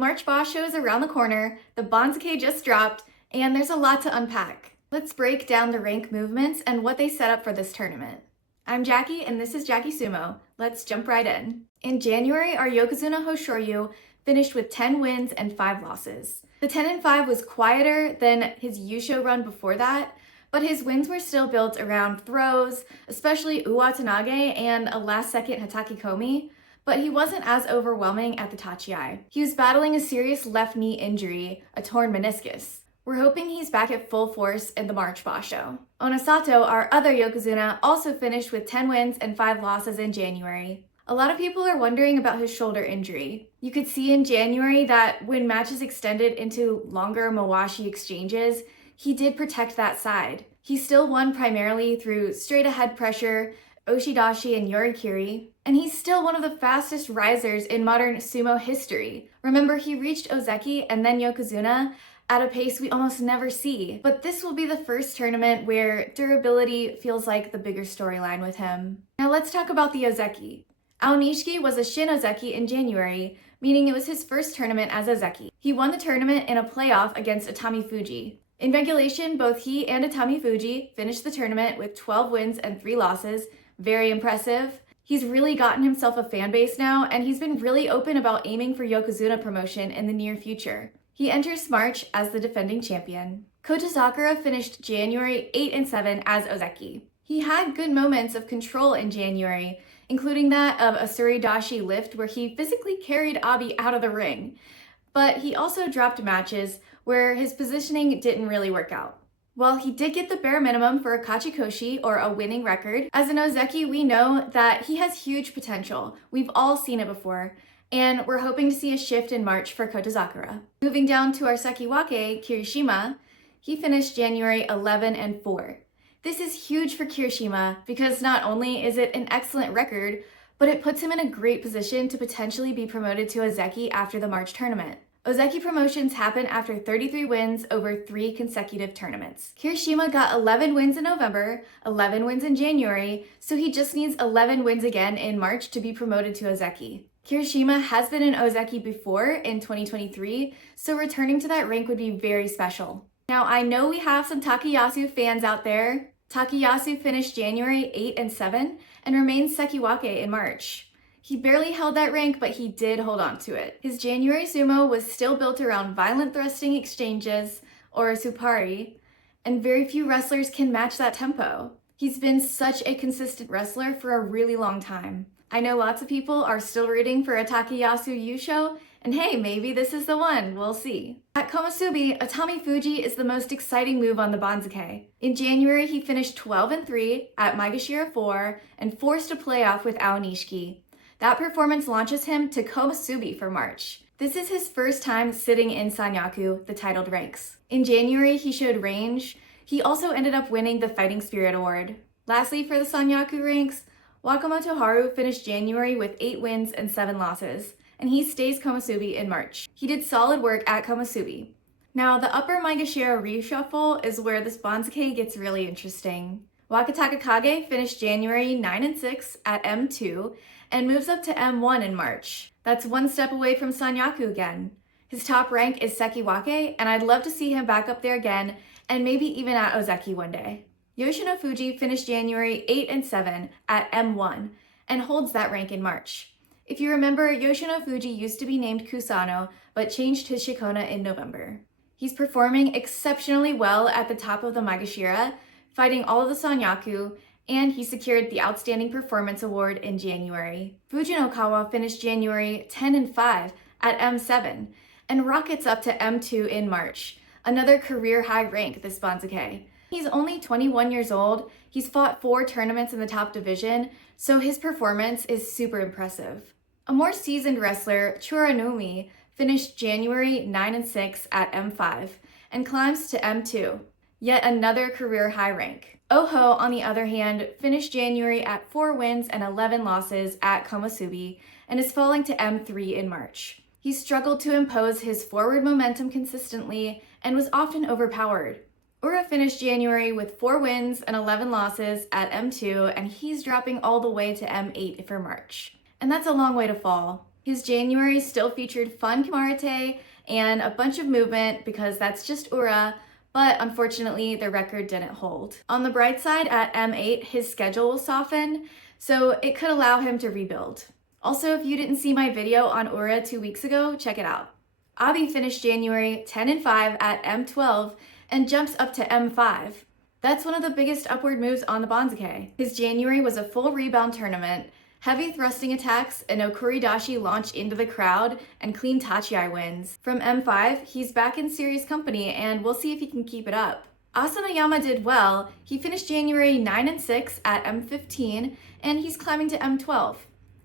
March Basho is around the corner, the Banzuke just dropped, and there's a lot to unpack. Let's break down the rank movements and what they set up for this tournament. I'm Jackie, and this is Jackie Sumo. Let's jump right in. In January, our Yokozuna Hoshoryu finished with 10 wins and 5 losses. The 10-5 was quieter than his yusho run before that, but his wins were still built around throws, especially Uwatanage and a last-second Hataki Komi, but he wasn't as overwhelming at the Tachiai. He was battling a serious left knee injury, a torn meniscus. We're hoping he's back at full force in the March Basho. Onosato, our other Yokozuna, also finished with 10 wins and 5 losses in January. A lot of people are wondering about his shoulder injury. You could see in January that when matches extended into longer Mawashi exchanges, he did protect that side. He still won primarily through straight ahead pressure, Oshidashi and Yorikiri, and he's still one of the fastest risers in modern sumo history. Remember, he reached Ozeki and then Yokozuna at a pace we almost never see, but this will be the first tournament where durability feels like the bigger storyline with him. Now let's talk about the Ozeki. Aonishiki was a Shin Ozeki in January, meaning it was his first tournament as Ozeki. He won the tournament in a playoff against Atami Fuji. In regulation, both he and Atami Fuji finished the tournament with 12 wins and 3 losses. Very impressive. He's really gotten himself a fan base now, and he's been really open about aiming for Yokozuna promotion in the near future. He enters March as the defending champion. Kota Sakura finished January 8-7 as Ozeki. He had good moments of control in January, including that of a Suridashi lift where he physically carried Abi out of the ring. But he also dropped matches where his positioning didn't really work out. While he did get the bare minimum for a Kachikoshi, or a winning record, as an Ozeki we know that he has huge potential. We've all seen it before, and we're hoping to see a shift in March for Kota Sakura. Moving down to our Sekiwake, Kirishima, he finished January 11-4. This is huge for Kirishima because not only is it an excellent record, but it puts him in a great position to potentially be promoted to Ozeki after the March tournament. Ozeki promotions happen after 33 wins over 3 consecutive tournaments. Kirishima got 11 wins in November, 11 wins in January, so he just needs 11 wins again in March to be promoted to Ozeki. Kirishima has been an Ozeki before in 2023, so returning to that rank would be very special. Now, I know we have some Takayasu fans out there. Takayasu finished January 8-7 and remains Sekiwake in March. He barely held that rank, but he did hold on to it. His January sumo was still built around violent thrusting exchanges, or supari, and very few wrestlers can match that tempo. He's been such a consistent wrestler for a really long time. I know lots of people are still rooting for a Takayasu yusho, and hey, maybe this is the one, we'll see. At Komusubi, Atami Fuji is the most exciting move on the Banzuke. In January, he finished 12-3 at Maegashira 4 and forced a playoff with Aonishiki. That performance launches him to Komusubi for March. This is his first time sitting in Sanyaku, the titled ranks. In January, he showed range. He also ended up winning the Fighting Spirit Award. Lastly, for the Sanyaku ranks, Wakamoto Haru finished January with 8 wins and 7 losses, and he stays Komusubi in March. He did solid work at Komusubi. Now, the upper Maegashira reshuffle is where this Banzuke gets really interesting. Wakataka Kage finished January 9-6 at M2 and moves up to M1 in March. That's one step away from Sanyaku again. His top rank is Sekiwake, and I'd love to see him back up there again and maybe even at Ozeki one day. Yoshino Fuji finished January 8-7 at M1 and holds that rank in March. If you remember, Yoshino Fuji used to be named Kusano, but changed his Shikona in November. He's performing exceptionally well at the top of the Maegashira, fighting all of the Sanyaku, and he secured the Outstanding Performance Award in January. Fujinokawa finished January 10-5 at M7 and rockets up to M2 in March, another career high rank this Banzuke. He's only 21 years old, he's fought 4 tournaments in the top division, so his performance is super impressive. A more seasoned wrestler, Churanumi, finished January 9-6 at M5 and climbs to M2, yet another career high rank. Oho, on the other hand, finished January at 4 wins and 11 losses at Komusubi and is falling to M3 in March. He struggled to impose his forward momentum consistently and was often overpowered. Ura finished January with 4 wins and 11 losses at M2, and he's dropping all the way to M8 for March. And that's a long way to fall. His January still featured fun Kamarite and a bunch of movement because that's just Ura, but unfortunately the record didn't hold. On the bright side, at M8, his schedule will soften, so it could allow him to rebuild. Also, if you didn't see my video on Ura 2 weeks ago, check it out. Abi finished January 10-5 at M12 and jumps up to M5. That's one of the biggest upward moves on the Banzuke. His January was a full rebound tournament, heavy thrusting attacks, and okuridashi launch into the crowd, and clean tachi wins. From M5, he's back in serious company, and we'll see if he can keep it up. Asanoyama did well. He finished January 9-6 at M15, and he's climbing to M12.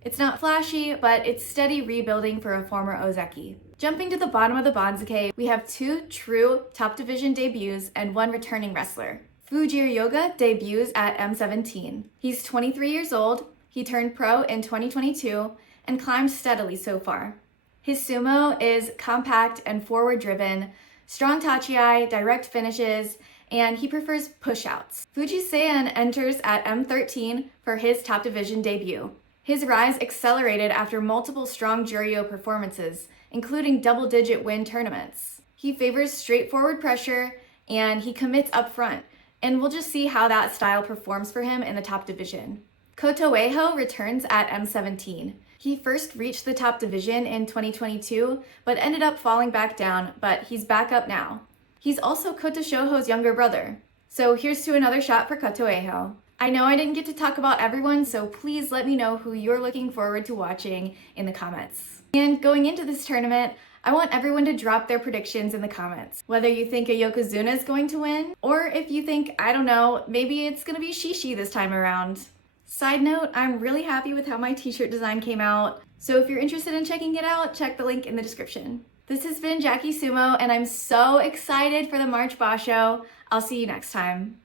It's not flashy, but it's steady rebuilding for a former Ozeki. Jumping to the bottom of the Banzuke, we have 2 true top division debuts and 1 returning wrestler. Fujiro Yoga debuts at M17. He's 23 years old, he turned pro in 2022, and climbed steadily so far. His sumo is compact and forward-driven, strong tachi, direct finishes, and he prefers push-outs. Fujisayan enters at M13 for his top division debut. His rise accelerated after multiple strong Juryo performances, including double-digit win tournaments. He favors straightforward pressure, and he commits up front, and we'll just see how that style performs for him in the top division. Koto Eiho returns at M17. He first reached the top division in 2022, but ended up falling back down, but he's back up now. He's also Koto Shoho's younger brother. So here's to another shot for Koto Eiho. I know I didn't get to talk about everyone, so please let me know who you're looking forward to watching in the comments. And going into this tournament, I want everyone to drop their predictions in the comments. Whether you think a Yokozuna is going to win, or if you think, I don't know, maybe it's gonna be Shishi this time around. Side note, I'm really happy with how my t-shirt design came out, so if you're interested in checking it out, check the link in the description. This has been Jackie Sumo, and I'm so excited for the March Basho. I'll see you next time.